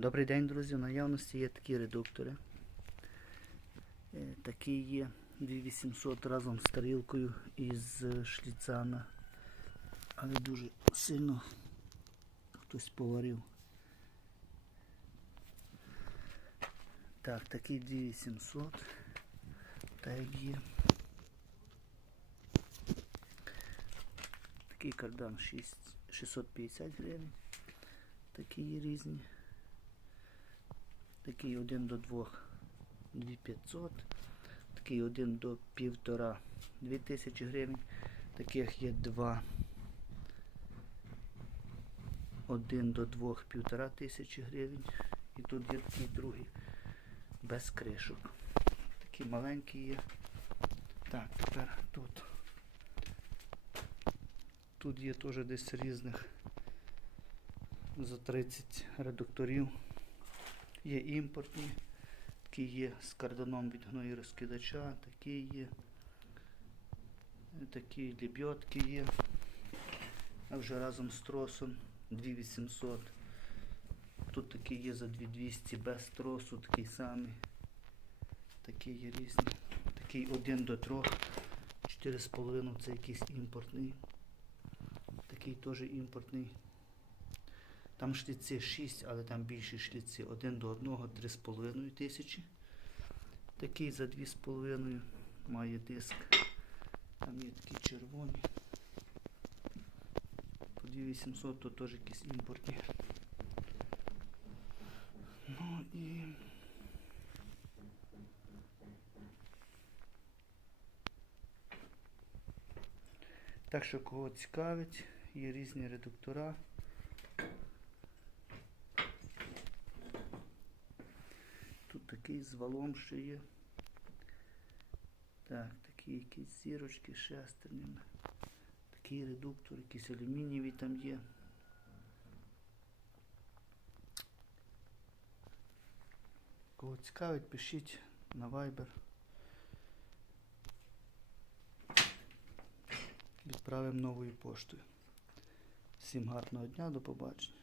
Добрий день, друзі. В наявності є такі редуктори. Е, Такі є 2800 разом з тарілкою із е, шліцана. Але дуже сильно хтось поварив. Так, такий 2800. Так є. Такий кардан 6, 650 гривень. Такі є різні. Такий 1 до 2 2500. Такий 1 до 1,5 2000 гривень. Таких є 2. 1 до 2 1,5 тисячі гривень. І тут є такий другий без кришок. Такі маленькі є. Так, тепер тут. Тут є теж десь різних за 30 редукторів. Є імпортні, такі є з карданом від гної розкидача, такі є. Такі лебьотки є. А вже разом з тросом 2800. Тут такі є за 2200 без тросу, такий самий. Такі є різні. Такий 1 до 3. 4,5 це якийсь імпортний. Такий теж імпортний. Там шліці 6, але там більші шліці. 1 до 1 3,5 тисячі. Такий за 2,5 має диск. Там є такі червоні. По 2800 то теж якісь імпортні. Ну і так що кого цікавить, є різні редуктора. Тут такий з валом ще є. Так, такі якісь зірочки з шестернями. Такий редуктор, якісь алюмінієві там є. Кого цікавить, пишіть на Viber. Відправимо новою поштою. Всім гарного дня, до побачення.